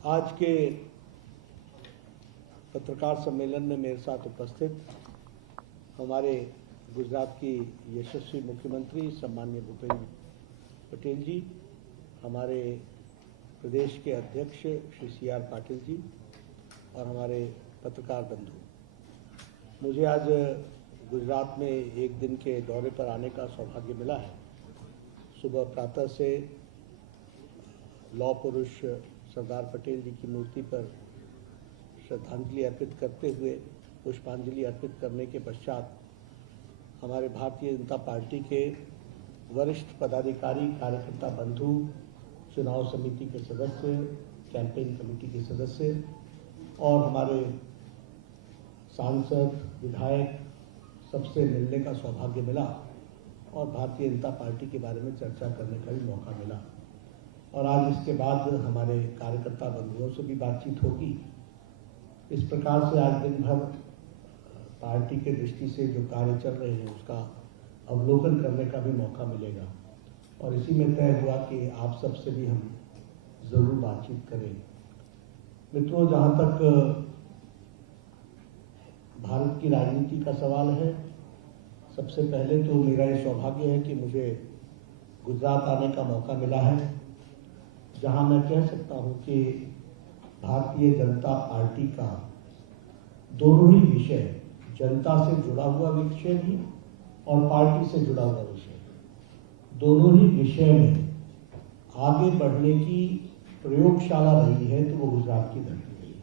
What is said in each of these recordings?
आज के पत्रकार सम्मेलन में मेरे साथ उपस्थित हमारे गुजरात की यशस्वी मुख्यमंत्री सम्माननीय भूपेंद्र पटेल जी, हमारे प्रदेश के अध्यक्ष श्री CR पाटिल जी और हमारे पत्रकार बंधु, मुझे आज गुजरात में एक दिन के दौरे पर आने का सौभाग्य मिला है। सुबह प्रातः से लौह पुरुष सरदार पटेल जी की मूर्ति पर श्रद्धांजलि अर्पित करते हुए पुष्पांजलि अर्पित करने के पश्चात हमारे भारतीय जनता पार्टी के वरिष्ठ पदाधिकारी, कार्यकर्ता बंधु, चुनाव समिति के सदस्य, कैंपेन कमेटी के सदस्य और हमारे सांसद, विधायक सबसे मिलने का सौभाग्य मिला और भारतीय जनता पार्टी के बारे में चर्चा करने का भी मौका मिला। और आज इसके बाद हमारे कार्यकर्ता बंधुओं से भी बातचीत होगी। इस प्रकार से आज दिन भर पार्टी के दृष्टि से जो कार्य चल रहे हैं उसका अवलोकन करने का भी मौका मिलेगा और इसी में तय हुआ कि आप सबसे भी हम जरूर बातचीत करें। मित्रों, जहाँ तक भारत की राजनीति का सवाल है, सबसे पहले तो मेरा ये सौभाग्य है कि मुझे गुजरात आने का मौका मिला है, जहां मैं कह सकता हूं कि भारतीय जनता पार्टी का दोनों ही विषय, जनता से जुड़ा हुआ विषय भी और पार्टी से जुड़ा हुआ विषय, दोनों ही विषय में आगे बढ़ने की प्रयोगशाला रही है तो वो गुजरात की धरती रही है।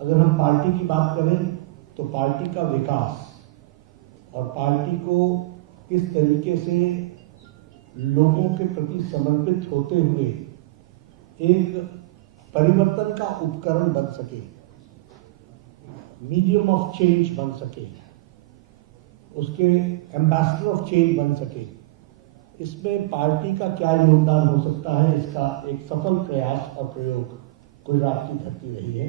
अगर हम पार्टी की बात करें तो पार्टी का विकास और पार्टी को किस तरीके से लोगों के प्रति समर्पित होते हुए एक परिवर्तन का उपकरण बन सके, मीडियम ऑफ चेंज बन सके, उसके एम्बेसडर ऑफ चेंज बन सके, इसमें पार्टी का क्या योगदान हो सकता है, इसका एक सफल प्रयास और प्रयोग गुजरात की धरती रही है।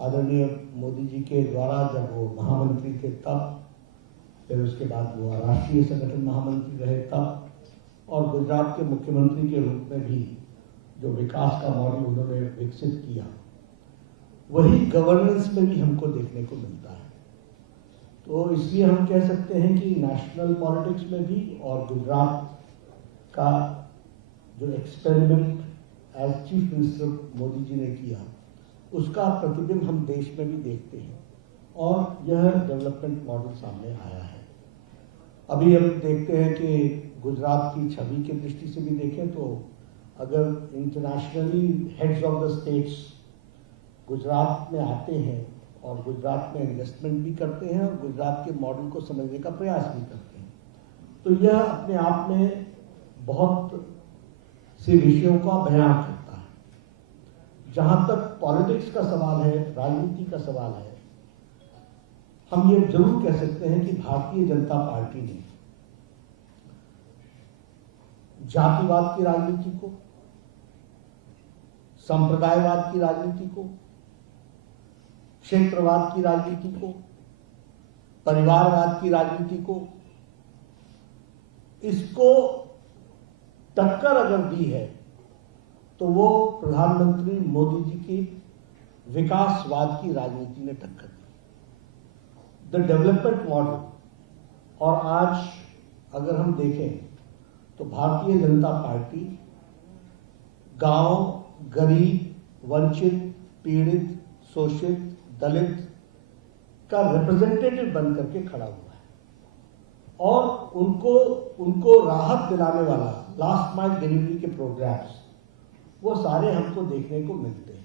आदरणीय मोदी जी के द्वारा जब वो महामंत्री थे तब, फिर उसके बाद वो राष्ट्रीय संगठन महामंत्री रहे तब, और गुजरात के मुख्यमंत्री के रूप में भी जो विकास का मॉडल उन्होंने विकसित किया, वही गवर्नेंस में भी हमको देखने को मिलता है। तो इसलिए हम कह सकते हैं कि नेशनल पॉलिटिक्स में भी और गुजरात का जो experiment as chief minister Modi ji ने किया, उसका प्रतिबिंब हम देश में भी देखते हैं और यह डेवलपमेंट मॉडल सामने आया है। अभी हम देखते हैं कि गुजरात की छवि की दृष्टि से भी देखें तो अगर internationally heads of the states Gujarat में आते हैं और गुजरात में इन्वेस्टमेंट भी करते हैं और गुजरात के मॉडल को समझने का प्रयास भी करते हैं, तो यह अपने आप में बहुत से विषयों का बयान करता है। जहां तक पॉलिटिक्स का सवाल है, राजनीति का सवाल है, हम ये जरूर कह सकते हैं कि भारतीय जनता पार्टी ने जातिवाद की राजनीति को, संप्रदायवाद की राजनीति को, क्षेत्रवाद की राजनीति को, परिवारवाद की राजनीति को, इसको टक्कर अगर दी है तो वो प्रधानमंत्री मोदी जी की विकासवाद की राजनीति ने टक्कर दी, द डेवलपमेंट मॉडल। और आज अगर हम देखें तो भारतीय जनता पार्टी गांव, गरीब, वंचित, पीड़ित, शोषित, दलित का रिप्रेजेंटेटिव बन करके खड़ा हुआ है और उनको राहत दिलाने वाला लास्ट माइल डिलीवरी के प्रोग्राम्स वो सारे हमको देखने को मिलते हैं।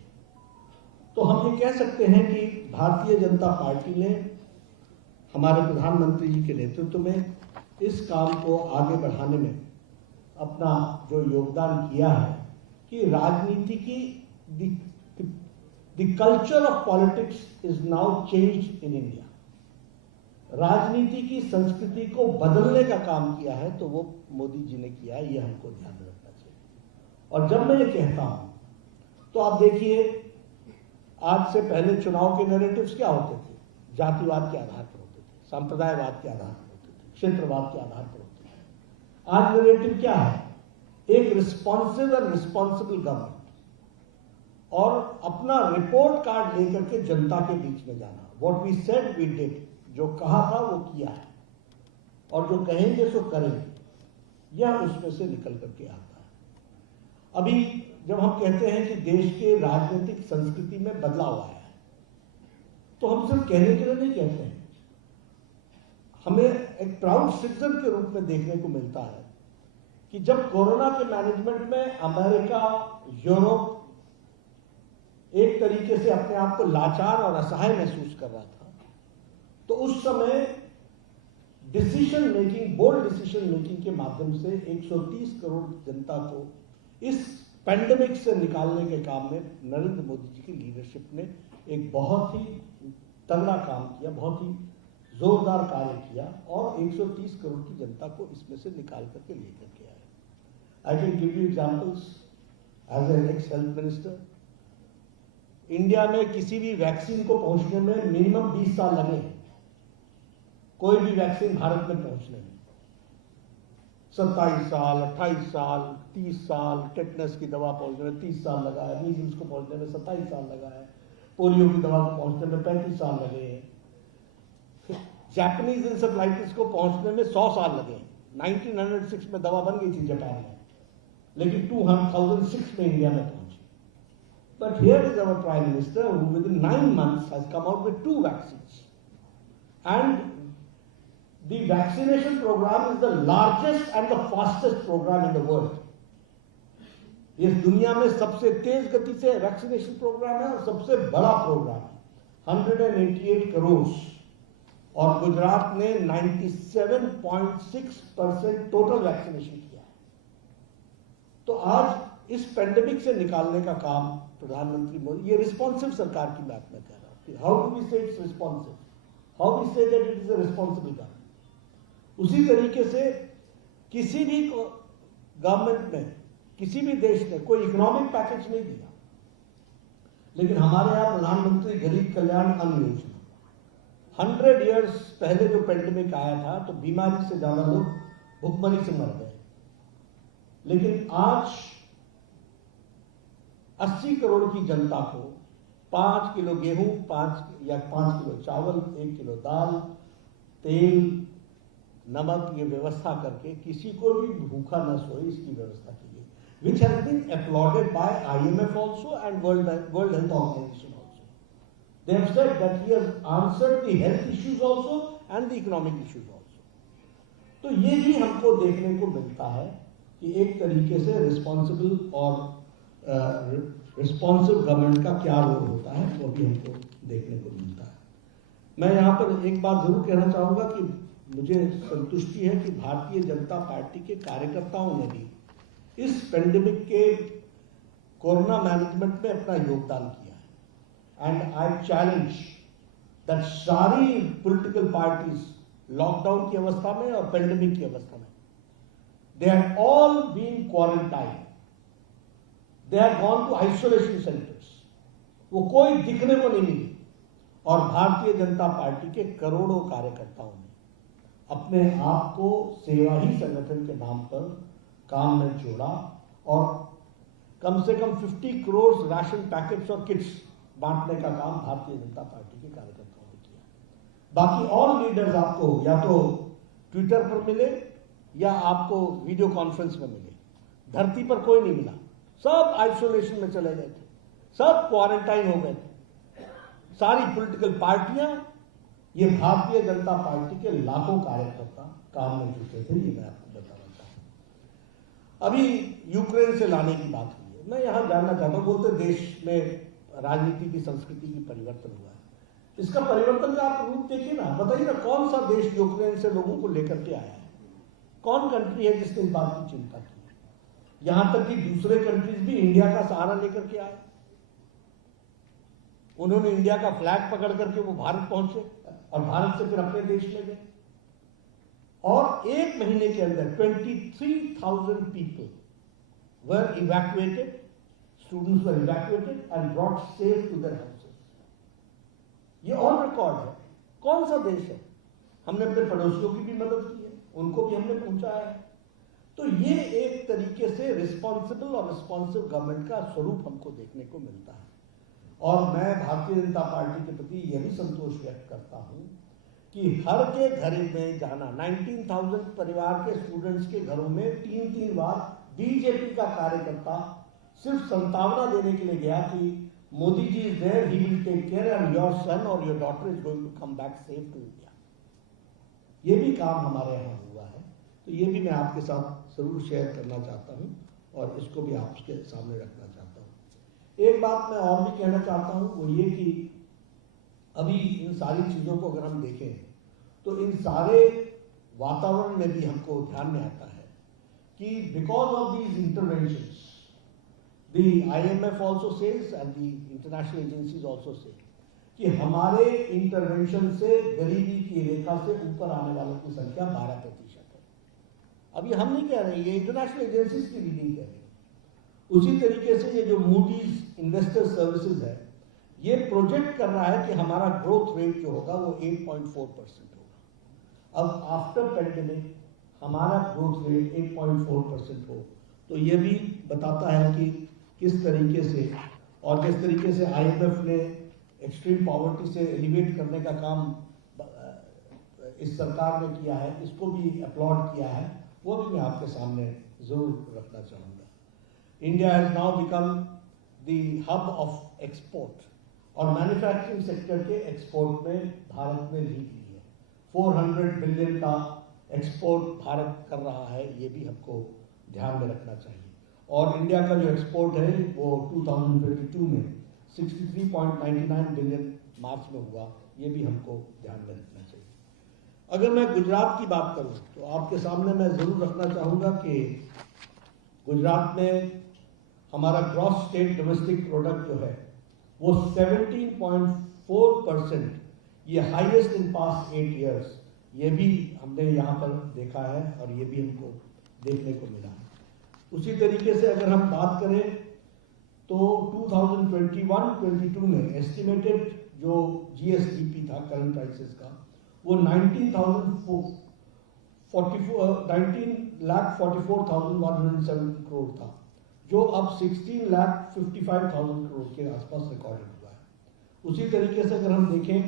तो हम ये कह सकते हैं कि भारतीय जनता पार्टी ने हमारे प्रधानमंत्री जी के नेतृत्व में इस काम को आगे बढ़ाने में अपना जो योगदान किया है कि राजनीति की the culture of politics is now changed in India. राजनीति की संस्कृति को बदलने का काम किया है तो वो मोदी जी ने किया है, ये हमको ध्यान में रखना चाहिए। और जब मैं ये कहता हूं तो आप देखिए, आज से पहले चुनाव के नैरेटिव्स क्या होते थे? जातिवाद के आधार पर होते थे, संप्रदायवाद के आधार पर होते थे, क्षेत्रवाद के आधार पर होते थे। आज नैरेटिव क्या है? एक रिस्पॉन्सिव और रिस्पॉन्सिबल गवर्नमेंट, और अपना रिपोर्ट कार्ड लेकर के जनता के बीच में जाना। What we said we did, जो कहा था वो किया है, और जो कहेंगे सो करेंगे, यह उसमें से निकल करके आता है। अभी जब हम कहते हैं कि देश के राजनीतिक संस्कृति में बदलाव आया है, तो हम सिर्फ कहने के लिए नहीं कहते हैं, हमें एक प्राउड सिटीजन के रूप में देखने को मिलता है कि जब कोरोना के मैनेजमेंट में अमेरिका, यूरोप एक तरीके से अपने आप को लाचार और असहाय महसूस कर रहा था, तो उस समय decision making, bold decision making के माध्यम से 130 करोड़ जनता को इस पैंडेमिक से निकालने के काम में नरेंद्र मोदी जी की लीडरशिप ने एक बहुत ही तगड़ा काम किया, बहुत ही जोरदार कार्य किया और 130 करोड़ की जनता को इसमें से निकाल करके लेकर के आए। I can give you examples as an ex health minister. India में किसी भी वैक्सीन को पहुंचने में मिनिमम 20 साल लगे, कोई भी वैक्सीन भारत में पहुंचने में 27 साल, 28 साल, 30 साल, टेटनस की दवा पहुंचने में 30 साल लगा है, मीजल्स को पहुंचने में 27 साल लगा है, पोलियो की दवा को पहुंचने में 35 साल लगे हैं, जापानीज इंसेफ्लाइटिस को पहुंचने में 100 साल लगे। 1906 में दवा बन गई थी जापान में, लेकिन 2006 में इंडिया में पहुंची। But here is our prime minister who within 9 months has come out with 2 vaccines, and the vaccination programme is the largest and the fastest programme in the world. ये दुनिया में सबसे तेज गति से वैक्सीनेशन प्रोग्राम है और सबसे बड़ा प्रोग्राम है, 188 करोड़, और गुजरात ने 97.6% टोटल वैक्सीनेशन किया। तो आज इस पेंडेमिक से निकालने का काम प्रधानमंत्री मोदी, ये रिस्पॉन्सिव सरकार की बात मैं कह रहा हूं। How do we say it's responsive, how we say that it is a responsible government. उसी तरीके से किसी भी गवर्नमेंट में, किसी भी देश ने कोई इकोनॉमिक पैकेज नहीं दिया, लेकिन हमारे यहां प्रधानमंत्री गरीब कल्याण अन्न योजना, 100 years पहले जो पेंडेमिक आया था तो बीमारी से ज्यादा लोग भूखमरी से मर गए, लेकिन आज 80 करोड़ की जनता को 5 किलो गेहूं, 5 किलो चावल, 1 किलो दाल, तेल, नमक, ये व्यवस्था करके किसी को भी भूखा न सोए, इसकी व्यवस्था की गई, which has been uploaded by IMF also and World Health Organization. They have said that he has answered the health issues also and the economic issues also. तो ये भी हमको देखने को मिलता है कि एक तरीके से रिस्पॉन्सिबल और रिस्पॉन्सिव गवर्नमेंट का क्या रोल होता है, वो भी हमको देखने को मिलता है। मैं यहाँ पर एक बात जरूर कहना चाहूँगा कि मुझे संतुष्टि है कि भारतीय जनता पार्टी के कार्यकर्ताओं ने भी इस पेंडेमिक के कोरोना मैनेजमेंट में अपना योगदान किया। And I challenge that सारी political parties लॉकडाउन की अवस्था में और पेंडेमिक की अवस्था में, they have all been quarantined, they have gone to isolation centers, वो कोई दिखने को नहीं मिली, और भारतीय जनता पार्टी के करोड़ों कार्यकर्ताओं ने अपने आप को सेवा ही संगठन के नाम पर काम में जोड़ा और कम से कम 50 करोड़ राशन पैकेट्स और किट्स बांटने का काम भारतीय जनता पार्टी के कार्यकर्ताओं ने किया। बाकी ऑल लीडर्स आपको या तो ट्विटर पर मिले या आपको वीडियो कॉन्फ्रेंस में मिले, धरती पर कोई नहीं मिला, सब आइसोलेशन में चले गए थे, सब क्वारंटाइन हो गए थे। सारी पॉलिटिकल पार्टियां, ये भारतीय जनता पार्टी के लाखों कार्यकर्ता काम में जुटे थे, ये मैं आपको बताना चाहूँ। अभी यूक्रेन से लाने की बात हुई है, मैं यहां जानना चाहता हूं, बोलते देश में राजनीति की संस्कृति की परिवर्तन हुआ है, इसका परिवर्तन का आप रूप देखिए ना, बताइए ना कौन सा देश यूक्रेन से लोगों को लेकर के आया है, कौन कंट्री है जिसने इस बात की चिंता की। यहां तक कि दूसरे कंट्रीज भी इंडिया का सहारा लेकर के आए, उन्होंने इंडिया का फ्लैग पकड़ करके वो भारत पहुंचे और भारत से फिर अपने देश में गए, और 1 महीने के अंदर 23,000 people were evacuated, students were evacuated and brought safe to their houses. ये ऑन रिकॉर्ड है। कौन सा देश है? हमने अपने पड़ोसियों की भी मदद की है, उनको भी हमने पहुंचाया है। तो ये एक तरीके से रिस्पॉन्सिबल और रिस्पॉन्सिव गवर्नमेंट का स्वरूप हमको देखने को मिलता है। और मैं भारतीय जनता पार्टी के प्रति यह भी संतोष व्यक्त करता हूं कि हर के घर में जाना, 19,000 परिवार के स्टूडेंट्स के घरों में 3-3 बार बीजेपी का कार्यकर्ता सिर्फ संतावना देने के लिए गया कि Modi ji is there, he will take care and your son और your daughter is going to come back safe to India. ये भी काम हमारे यहाँ हुआ है, तो ये भी मैं आपके साथ जरूर शेयर करना चाहता हूँ और इसको भी आपके सामने रखना चाहता हूँ। एक बात मैं और भी कहना चाहता हूँ, वो ये कि अभी इन सारी चीज़ों को अगर हम देखें तो इन सारे वातावरण में भी हमको ध्यान में आता है कि because of these interventions, the IMF also says and the international agencies also say कि हमारे इंटरवेंशन से गरीबी की रेखा से ऊपर आने वालों की संख्या 12% है। अभी हम नहीं कह रहे, ये इंटरनेशनल एजेंसीज की रीडिंग कह रही है। उसी तरीके से ये जो मूडीज इन्वेस्टर सर्विसेज है, ये प्रोजेक्ट कर रहा है कि हमारा ग्रोथ रेट जो होगा वो 8.4% होगा। अब आफ्टर पेंडेमिक हमारा ग्रोथ रेट 8.4% हो, तो ये भी बताता है कि किस तरीके से और किस तरीके से IMF ने एक्सट्रीम पॉवर्टी से एलिवेट करने का काम इस सरकार ने किया है, इसको भी अपलॉड किया है, वो भी मैं आपके सामने जरूर रखना चाहूँगा। India has now become the hub of export और मैन्युफैक्चरिंग सेक्टर के एक्सपोर्ट में भारत ने लीड ली है। 400 बिलियन का एक्सपोर्ट भारत कर रहा है, ये भी हमको ध्यान में रखना चाहिए। और इंडिया का जो एक्सपोर्ट है वो 2022 में 63.99 बिलियन मार्च में हुआ, ये भी हमको ध्यान में रखना चाहिए। अगर मैं गुजरात की बात करूं तो आपके सामने मैं जरूर रखना चाहूँगा कि गुजरात में हमारा ग्रॉस स्टेट डोमेस्टिक प्रोडक्ट जो है वो 17.4%, ये हाईएस्ट इन पास्ट 8 इयर्स, ये भी हमने यहाँ पर देखा है और ये भी हमको देखने को मिला है। उसी तरीके से अगर हम बात करें तो 2021-22 में एस्टिमेटेड जो GSDP था करंट प्राइसेस का, वो 19,44,170 करोड़ था, जो अब 16,55,000 करोड़ के आसपास रिकॉर्डेड हुआ है। उसी तरीके से अगर हम देखें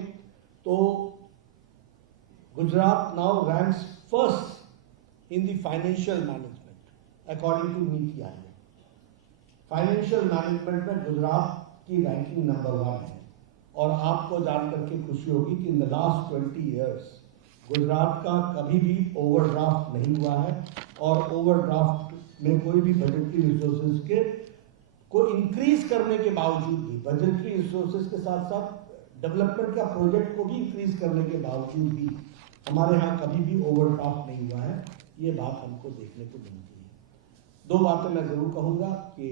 तो Gujarat now ranks first in the financial management according to NITI Aayog. Financial management में गुजरात की रैंकिंग नंबर 1 है। और आपको जान करके खुशी होगी कि in the last 20 years Gujarat का कभी भी ओवरड्राफ्ट नहीं हुआ है और ओवरड्राफ्ट में कोई भी बजटरी रिसोर्सेज के को इंक्रीज करने के बावजूद भी, बजटरी रिसोर्सेज के साथ साथ डेवलपमेंट का प्रोजेक्ट को भी इंक्रीज करने के बावजूद भी हमारे यहाँ कभी भी ओवरड्राफ्ट नहीं हुआ है। ये बात हमको देखने को मिलती है। 2 बातें मैं जरूर कहूँगा कि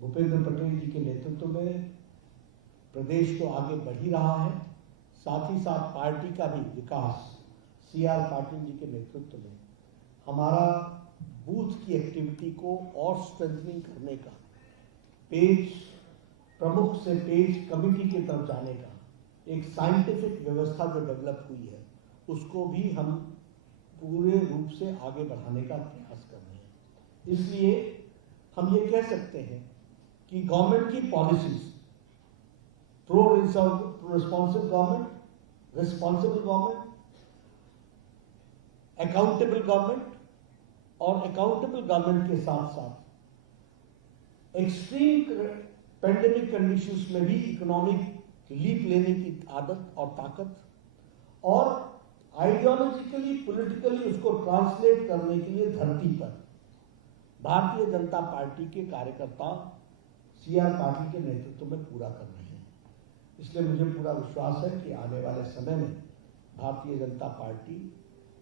भूपेंद्र पटेल जी के नेतृत्व में प्रदेश तो आगे बढ़ ही रहा है, साथ ही साथ पार्टी का भी विकास CR पाटिल जी के नेतृत्व में हमारा बूथ की एक्टिविटी को और स्ट्रेंथनिंग करने का, पेज प्रमुख से पेज कमिटी की तरफ जाने का एक साइंटिफिक व्यवस्था जो डेवलप हुई है, उसको भी हम पूरे रूप से आगे बढ़ाने का प्रयास कर रहे हैं। इसलिए हम ये कह सकते हैं कि गवर्नमेंट की policies, pro responsive government, responsible government, accountable government और अकाउंटेबल गवर्नमेंट के साथ साथ एक्सट्रीम पेंडेमिक कंडीशंस में भी इकोनॉमिक लीप लेने की आदत और ताकत और आइडियोलॉजिकली पॉलिटिकली उसको ट्रांसलेट करने के लिए धरती पर भारतीय जनता पार्टी के कार्यकर्ता CR पाटिल के नेतृत्व में पूरा कर रहे हैं। इसलिए मुझे पूरा विश्वास है कि आने वाले समय में भारतीय जनता पार्टी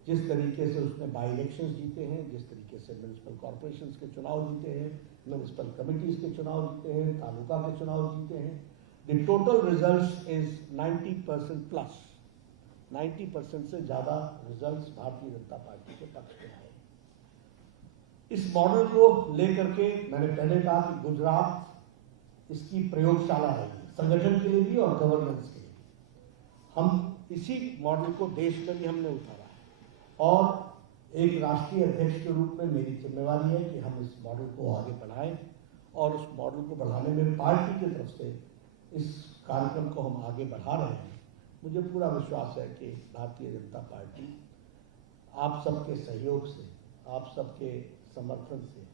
जिस तरीके से उसने बाई इलेक्शंस जीते हैं, जिस तरीके से म्यूनिसिपल कॉर्पोरेशंस के चुनाव जीते हैं, म्यूनिसिपल कमिटीज के चुनाव जीते हैं, तालुका के चुनाव जीते हैं, the total result is 90% plus, 90% से ज्यादा रिजल्ट्स भारतीय जनता पार्टी के पक्ष में आए। इस मॉडल को लेकर के मैंने पहले कहा कि गुजरात इसकी प्रयोगशाला है, संगठन के लिए भी और गवर्नेंस के लिए भी। हम इसी मॉडल को देश में भी हमने उतारा है और एक राष्ट्रीय अध्यक्ष के रूप में मेरी जिम्मेवारी है कि हम इस मॉडल को आगे बढ़ाएं और उस मॉडल को बढ़ाने में पार्टी की तरफ से इस कार्यक्रम को हम आगे बढ़ा रहे हैं। मुझे पूरा विश्वास है कि भारतीय जनता पार्टी आप सबके सहयोग से, आप सबके समर्थन से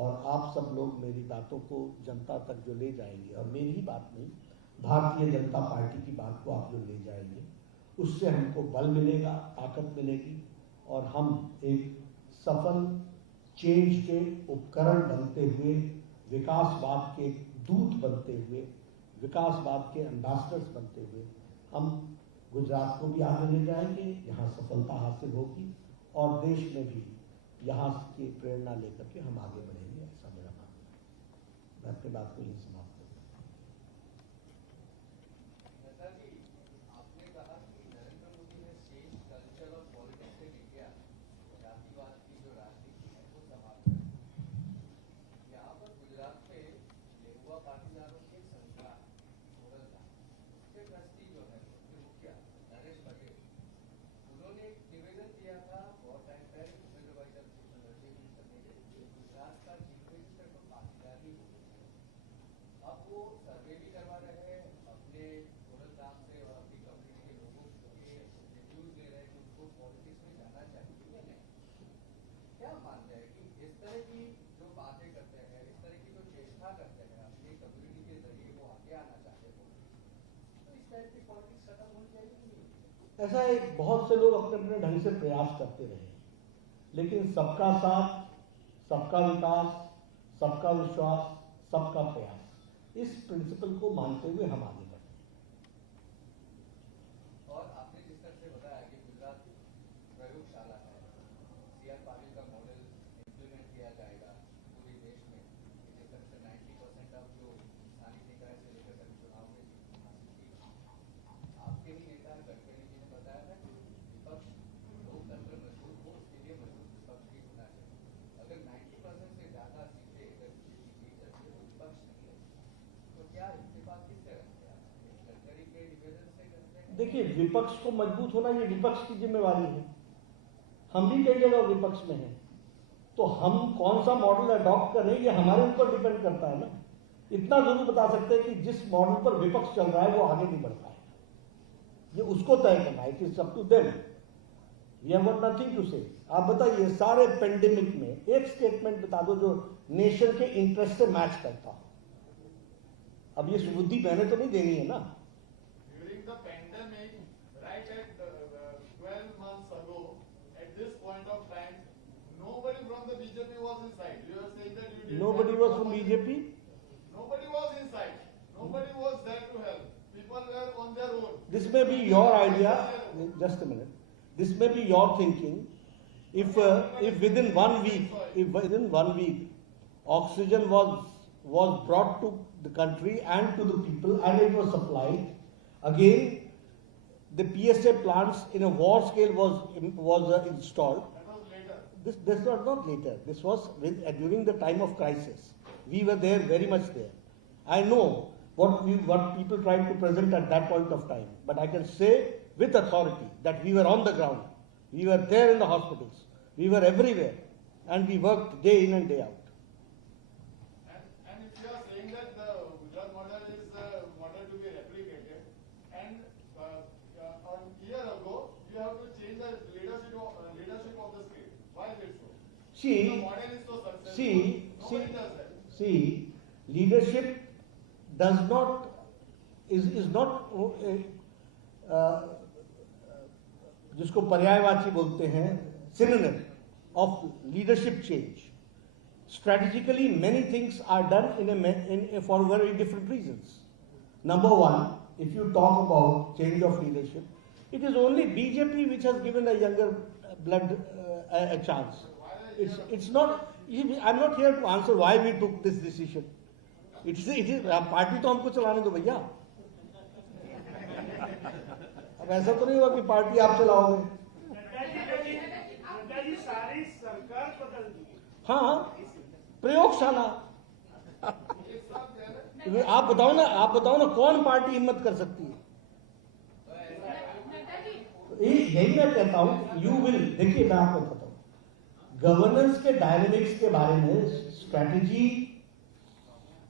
और आप सब लोग मेरी बातों को जनता तक जो ले जाएंगे, और मेरी ही बात नहीं, भारतीय जनता पार्टी की बात को आप जो ले जाएंगे, उससे हमको बल मिलेगा, ताकत मिलेगी और हम एक सफल चेंज के उपकरण बनते हुए, विकासवाद के दूत बनते हुए, विकासवाद के एम्बेसडर्स बनते हुए हम गुजरात को भी आगे ले जाएंगे, यहाँ सफलता हासिल होगी और देश में भी यहाँ की प्रेरणा लेकर के हम आगे बढ़ेंगे, ऐसा मेरा मानना है। मैं अपनी बात को यही समाप्त करूँगा। आपने कहा कि नरेंद्र मोदी ने change culture of politics in India, जातिवाद की जो राजनीति है वो समाप्त कर दी। यहाँ पर गुजरात में गेरुआ पाटीदारों के संग्राम के ट्रस्टी जो है मुखिया नरेश पटेल, उन्होंने एक निवेदन दिया था बहुत टाइम पहले सुपरवाइजर करने के लिए गुजरात का चीफ मिनिस्टर को पाटीदारी हो गई। अब वो सर्वे भी करवा रहे हैं अपने गोरखधाम से और अपनी कम्युनिटी के लोगों के रिव्यूज दे रहे हैं कि उनको पॉलिटिक्स में जाना चाहिए या नहीं। क्या मानते हैं कि इस तरह की जो बातें करते हैं, इस तरह की जो चेष्टा करते हैं अपनी कम्युनिटी के जरिए वो आगे आना चाहते हैं, तो इस टाइप की पॉलिटिक्स खत्म होनी चाहिए कि नहीं? ऐसा एक बहुत से लोग अपने अपने ढंग से प्रयास करते रहे, लेकिन सबका साथ, सबका विकास, सबका विश्वास, सबका प्रयास, इस प्रिंसिपल को मानते हुए हम आगे बढ़े। और आपने जिस तरह से बताया कि गुजरात प्रयोगशाला है, सीआर पाटिल का मॉडल इम्प्लीमेंट किया जाएगा पूरे देश में, जिस तरह से 90% अब जो स्थानीय निकाय से लेकर सभी चुनाव में हासिल की। आपके ही नेता गडकरी जी ने बताया था कि विपक्ष लोकतंत्र मजबूत हो उसके लिए मजबूत विपक्ष भी होना चाहिए। अगर 90% से ज्यादा सीटें अगर बीजेपी जीत जाती है तो विपक्ष नहीं है, तो क्या इस्तीफा किससे रखते हैं? गडकरी के निवेदन से करते हैं? देखिए, विपक्ष को मजबूत होना ये विपक्ष की जिम्मेवारी है। हम भी कई जगह विपक्ष में हैं, तो हम कौन सा मॉडल अडॉप्ट करें ये हमारे ऊपर डिपेंड करता है ना। इतना जरूर बता सकते हैं कि जिस मॉडल पर विपक्ष चल रहा है वो आगे नहीं बढ़ पाएगा, ये उसको तय करना है। It is up to them, we have got nothing to say. आप बताइए, सारे पेंडेमिक में एक स्टेटमेंट बता दो जो नेशन के इंटरेस्ट से मैच करता हो। अब ये सुबुद्धि मैंने तो नहीं देनी है ना। During the pandemic, right at 12 months ago, at this point of time, nobody from the BJP was inside. You are saying that you did. Nobody was from BJP. Nobody was inside. Nobody was there to help. People were on their own. This may be your idea. Just a minute. This may be your thinking. If within 1 week, oxygen was brought to the country and to the people, and it was supplied. Again, the PSA plants in a war scale was installed. That was later. This was not later. This was during the time of crisis. We were there, very much there. I know what people tried to present at that point of time, but I can say with authority that we were on the ground. We were there in the hospitals. We were everywhere, and we worked day in and day out. And if you are saying that the Gujarat model is a model to be replicated, and a year ago you have to change the leadership of the state. Why is it so? The model is so successful. Nobody does that. See, leadership does not is not जिसको पर्यायवाची बोलते हैं, synonym of leadership change. Strategically, many things are done for very different reasons. Number one, if you talk about change of leadership, it is only BJP which has given a younger blood a chance. It's not. I'm not here to answer why we took this decision. It is party तो हमको चलाने दो भैया। अब ऐसा तो नहीं हुआ कि पार्टी आप चलाओगे। सारी सरकार बदल दी। हाँ, प्रयोगशाला। आप बताओ ना कौन पार्टी हिम्मत कर सकती है? यही मैं कहता हूं, यू विल। देखिए, मैं आपको बताता हूं, गवर्नेंस के डायनेमिक्स के बारे में स्ट्रैटेजी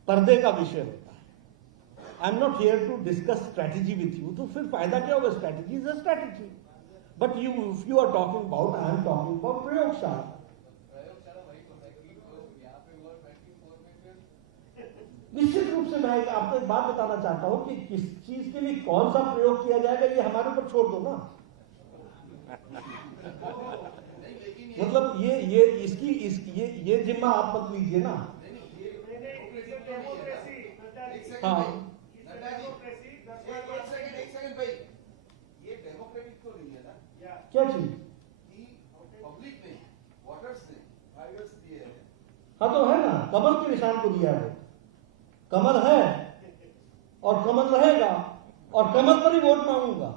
पर्दे का विषय होता है। I am not here to discuss strategy with you, तो फिर फायदा क्या होगा? Strategy is a strategy, but if you are talking about, I am talking about प्रयोगशाला। प्रयोगशाला वही होता है कि जो यहाँ पे हुआ 24 में फिर निश्चित रूप से मैं आपको एक बात बताना चाहता हूं कि किस चीज के लिए कौन सा प्रयोग किया जाएगा ये हमारे ऊपर छोड़ दो ना। नहीं, लेकिन मतलब ये जिम्मा आप मत लीजिए ना। हाँ। एक सेकंड भाई, ये डेमोक्रेटिक तो नहीं है ना क्या चीज? कि पब्लिक ने, वोटर्स ने 5 years दिए हैं। हाँ तो है ना, कमल के निशान को दिया है। कमल है और कमल रहेगा और कमल पर ही वोट मांगूंगा।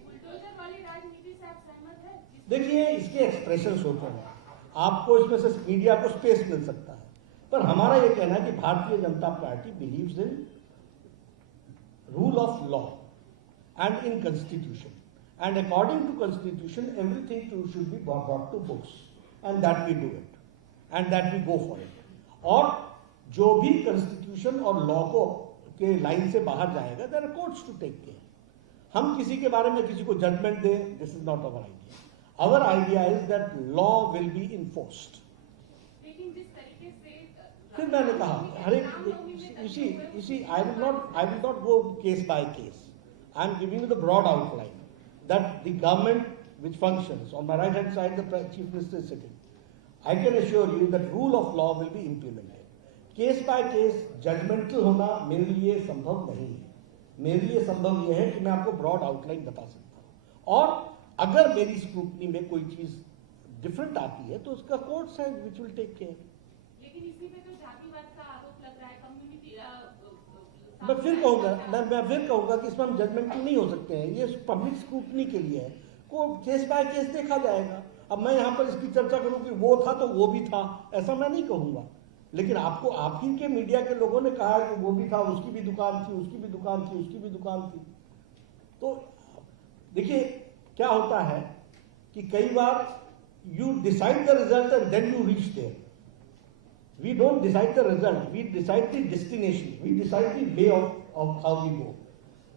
बुलडोजर वाली राजनीति से आप सहमत हैं? देखिए इसके एक्सप्रेशन होते हैं, आपको इसमें से मीडिया को स्पेस मिल सकता है, पर हमारा ये कहना है कि Bharatiya Janata Party believes in rule of law and in constitution, and according to constitution everything should be brought to books, and that we do it and that we go for it. और जो भी कॉन्स्टिट्यूशन और law को के line से बाहर जाएगा, there are courts to take care. हम किसी के बारे में किसी को जजमेंट दें, this is not our idea. Our idea is that law will be enforced. लेकिन जिस तरीके से फिर मैंने कहा हर एक इसी I will not go case by case. I am giving the broad outline that the government which functions on my right hand side, the chief minister is sitting. I can assure you that rule of law will be implemented. Case by case judgemental होना मेरे लिए संभव नहीं है। मेरे लिए संभव यह है कि मैं आपको ब्रॉड आउटलाइन बता सकता हूं, और अगर मेरी स्क्रूटनी में कोई चीज डिफरेंट आती है तो उसका कोर्ट्स है विच विल टेक केयर। लेकिन इसी पे तो जातिवाद का आरोप लग रहा है, कम्युनिटी मैं फिर कहूंगा कि इसमें हम जजमेंटल नहीं हो सकते हैं, ये पब्लिक स्क्रूटनी के लिए है, को केस बाय केस देखा जाएगा। अब मैं यहाँ पर इसकी चर्चा करूं कि वो था तो वो भी था, ऐसा मैं नहीं कहूंगा, लेकिन आपको आप ही के मीडिया के लोगों ने कहा कि वो भी था, उसकी भी दुकान थी, उसकी भी दुकान थी, उसकी भी दुकान थी। तो देखिए क्या होता है कि कई बार you decide the result and then you reach there. We don't decide the result, we decide the destination, we decide the way of how we go.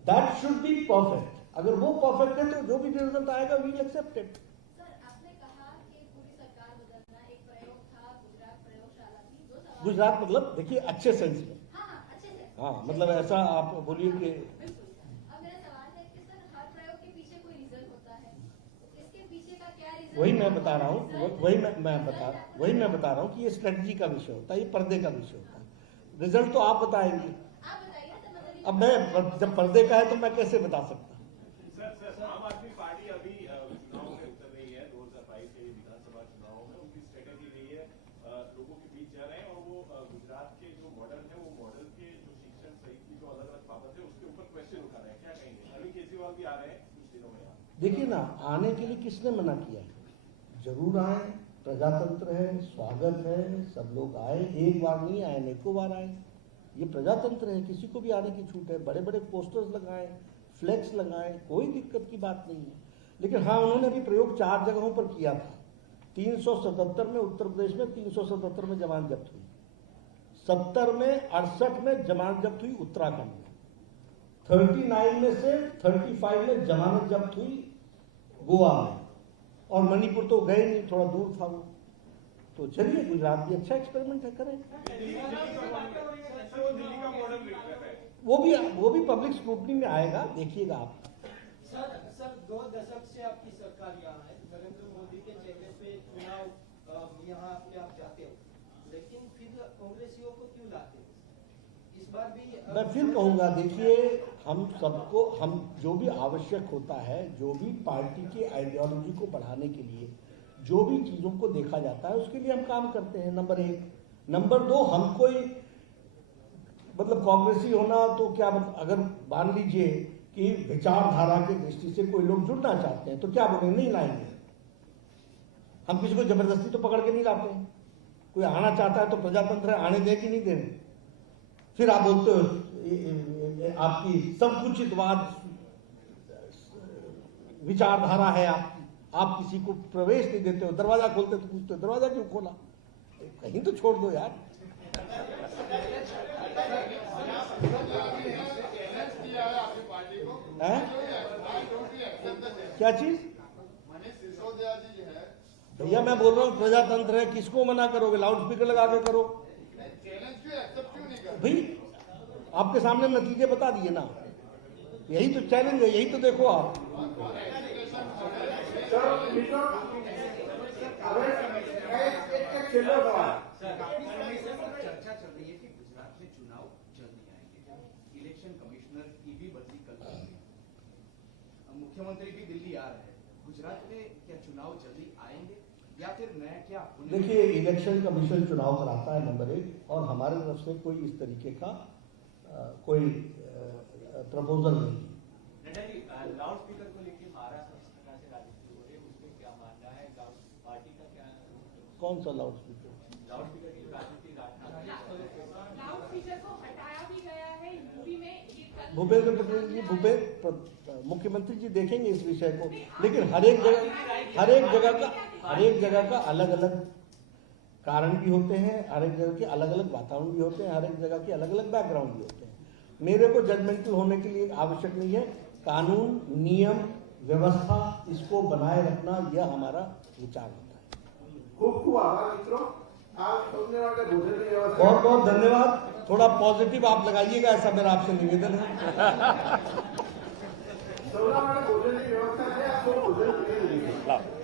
That should be perfect. अगर वो परफेक्ट है तो जो भी result आएगा we will accept it. Sir, आपने कहा कि पूरी सरकार बदलना एक प्रयोग था, गुजरात प्रयोगशाला थी, दो सवाल। गुजरात मतलब देखिए अच्छे सेंस में, हाँ, अच्छे से। हाँ मतलब ऐसा आप बोलिए कि बिल्कुल। अब मेरा सवाल है कि सर हर प्रयोग के पीछे कोई रीजन होता है, तो इसके पीछे का क्या रीजन? वही मैं बता रहा हूँ, वही मैं बता रहा हूँ कि ये स्ट्रेटजी का विषय होता है, ये पर्दे का विषय होता है। रिजल्ट तो आप बताएंगे। आप बताइए ना, तो मतलब अब मैं जब पर्दे का है तो मैं कैसे बता सकता हूँ? सर, आम आदमी पार्टी अभी चुनाव में उतर रही है। 2022 के विधानसभा चुनाव में उनकी स्ट्रेटेजी रही है लोगों के बीच जा रहे हैं, और वो गुजरात के जो मॉडल है, वो मॉडल के जो शिक्षण सहित की जो अलग अलग बाबत है उसके ऊपर क्वेश्चन उठा रहे हैं। क्या कहेंगे? अरविंद केजरीवाल भी आ रहे हैं कुछ दिनों में। देखिए ना, आने के लिए किसने मना किया है? जरूर आए, प्रजातंत्र है, स्वागत है, सब लोग आए। एक बार नहीं आए, अनेकों बार आए, ये प्रजातंत्र है, किसी को भी आने की छूट है। बड़े बड़े पोस्टर्स लगाए, फ्लैक्स लगाए, कोई दिक्कत की बात नहीं है। लेकिन हाँ, उन्होंने अभी प्रयोग 4 जगहों पर किया था। 377 में उत्तर प्रदेश में 377 में जमानत जब्त हुई, 70 में 68 में जमानत जब्त हुई उत्तराखंड में, 39 में से 35 में जमानत जब्त हुई गोवा में, और मणिपुर तो गए नहीं, थोड़ा दूर था वो। तो चलिए, गुजरात भी अच्छा एक्सपेरिमेंट है, करें। वो भी पब्लिक स्क्रूटनी में आएगा, देखिएगा आप। सर 2 दशक से आपकी सरकार यहाँ है, नरेंद्र मोदी के चेहरे पे चुनाव यहाँ पे आप जाते हो, लेकिन फिर कांग्रेसियों को क्यों लाते हो? इस बार भी मैं फिर कहूंगा, देखिए हम सबको, हम जो भी आवश्यक होता है, जो भी पार्टी की आइडियोलॉजी को बढ़ाने के लिए जो भी चीजों को देखा जाता है, उसके लिए हम काम करते हैं, नंबर 1। नंबर 2, हम कोई मतलब कांग्रेसी होना तो क्या मतलब, अगर मान लीजिए कि विचारधारा की दृष्टि से कोई लोग जुड़ना चाहते हैं तो क्या बोलेंगे? नहीं लाएंगे। हम किसी को जबरदस्ती तो पकड़ के नहीं लाते हैं। कोई आना चाहता है तो प्रजातंत्र है, आने दे कि नहीं देने। फिर आप बोलते हो आपकी संकुचितवाद विचारधारा है आपकी, आप किसी को प्रवेश नहीं देते हो, दरवाजा खोलते तो पूछते हो दरवाजा क्यों खोला, कहीं तो छोड़ दो यार। हैं? क्या चीज? मनीष सिसोदिया जी है, भैया मैं बोल रहा हूँ प्रजातंत्र है, किसको मना करोगे, लाउड स्पीकर लगा के करो चैलेंज क्यों एक्सेप्ट क्यों नहीं करते? भाई। आपके सामने नतीजे बता दिए ना, यही तो चैलेंज है, यही तो देखो आप। काफी समय से चर्चा चल रही है कि गुजरात में चुनाव जल्दी आएंगे, इलेक्शन कमिश्नर की भी बदली कल हो रही है, मुख्यमंत्री भी दिल्ली आ रहे हैं, गुजरात में क्या चुनाव जल्दी आएंगे या फिर नया क्या? देखिए इलेक्शन कमीशन चुनाव कराता है नंबर 1, और हमारे तरफ से कोई इस तरीके का कोई प्रपोजल नहीं। लाउड स्पीकर को लेकर महाराष्ट्र में इस प्रकार से राजनीति हो रही है, उसमें क्या मानना है, पार्टी का क्या? कौन सा लाउड स्पीकर? लाउड स्पीकर की राजनीति लाउड स्पीकर को हटाया भी गया है यूपी में, ये कल भूपेंद्र पटेल जी, मुख्यमंत्री जी देखेंगे इस विषय को, लेकिन हर एक जगह का अलग अलग कारण भी होते हैं, हर एक जगह के अलग अलग वातावरण भी होते हैं, हर एक जगह के अलग अलग बैकग्राउंड भी होते हैं। मेरे को जजमेंटल होने के लिए आवश्यक नहीं है, कानून नियम व्यवस्था इसको बनाए रखना यह हमारा विचार होता है। खूब खूब आभार मित्रों, आप सुनने वाले भोजन की व्यवस्था बहुत बहुत धन्यवाद। थोड़ा पॉजिटिव आप लगाइएगा, ऐसा मेरा आपसे निवेदन है। सुनने वाले भोजन की व्यवस्था है, आपको भोजन मिलेगी।